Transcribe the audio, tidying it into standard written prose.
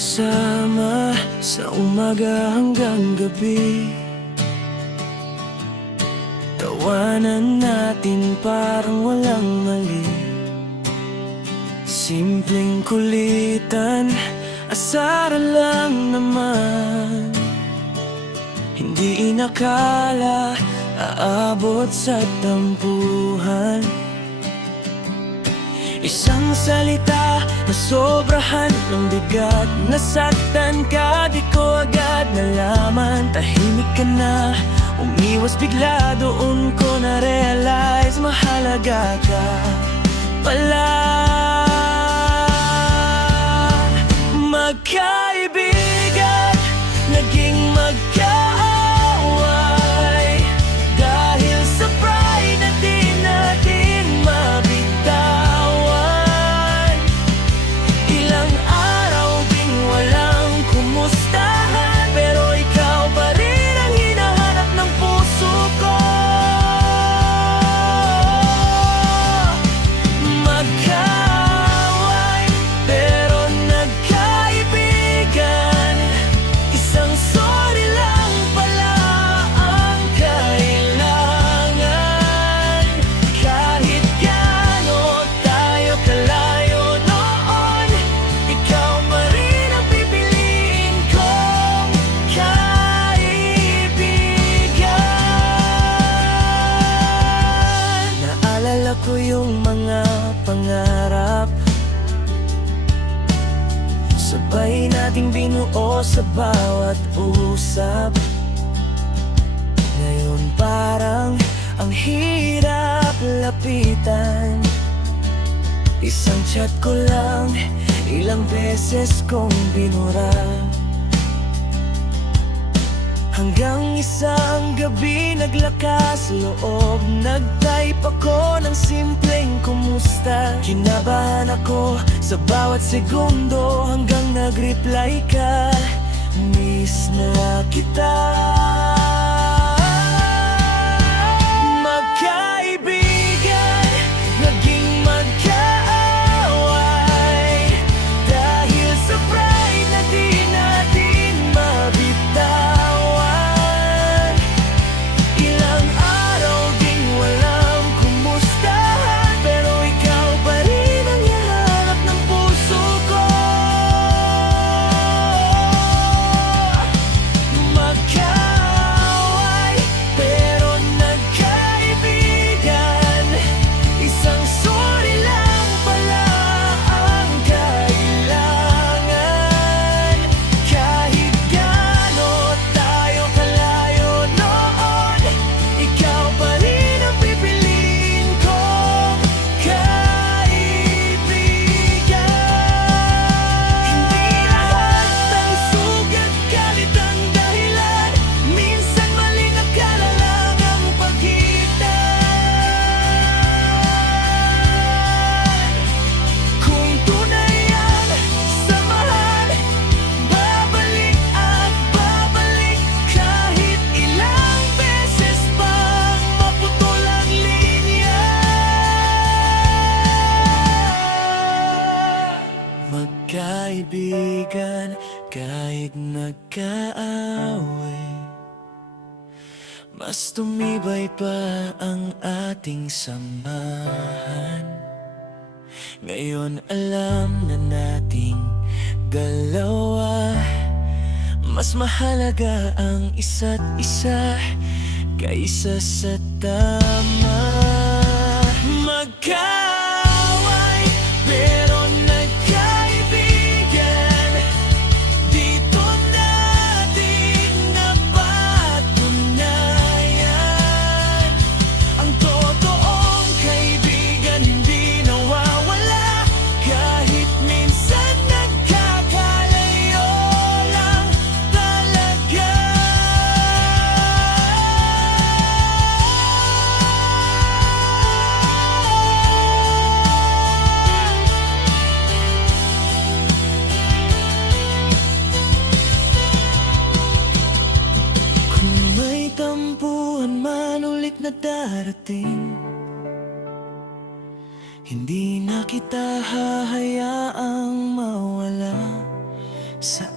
magkasama sa umaga hanggang gabi. Tawanan natin parang walang mali. Simpleng kulitan, asaran lang naman. Hindi inakala aabot sa tampuhan. Isang salita na sobrahan ng bigat. Nasaktan ka, di ko agad nalaman. Tahimik ka na, umiwas bigla. Doon ko na-realize mahalaga ka pala. Magkaibigan, naging magkaaway dahil sa pride na di natin mabitawan. Ilang araw ding walang kumustahan, pero ikaw pa rin ang hinahanap ng puso ko. Magkaaway pero nagkaibigan. Isang sorry lang pala ang kailangan. Kahit gaano tayo kalayo noon, ikaw pa rin ang pipiliin kong kaibigan. Naalala ko yung mga pangarap, sabay nating binuo sa bawat usap. Ngayon parang ang hirap lapitan. Isang chat ko lang, ilang beses kong binura. Hanggang isang gabi naglakas loob, nag-type ako ng simpleng kumusta. Kinabahan ako sa bawat segundo hanggang nag-reply ka, miss na kita. Magkaibigan, naging magkaaway dahil sa pride na di natin mabitawan. Ilang araw ding walang kumustahan, pero ikaw pa rin ang hinahanap ng puso ko. Magkaaway pero nagkaibigan. Isang sorry lang pala ang kailangan. Kahit gaano tayo kalayo noon, ikaw pa rin ang pipiliin kong kaibigan. Hindi lahat ng sugat galit ang dahilan. Minsan maling akala lang ang pagitan. Kung tunay ang samahan, babalik at babalik. Kahit ilang beses pang maputol ang linya. Magkaibigan kahit nagkaaway, mas tumibay pa ang ating samahan. Ngayon alam na nating dalawa, mas mahalaga ang isa't isa kaysa sa tama. Magkaaway pero nagkaibigan. Dito natin napatunayan ang totoong kaibigan, hindi nawawala. Kahit minsan nagkakalayo lang talaga. Kung may tampuhan man ulit na darating, hindi na kita hahayaang mawala. Sa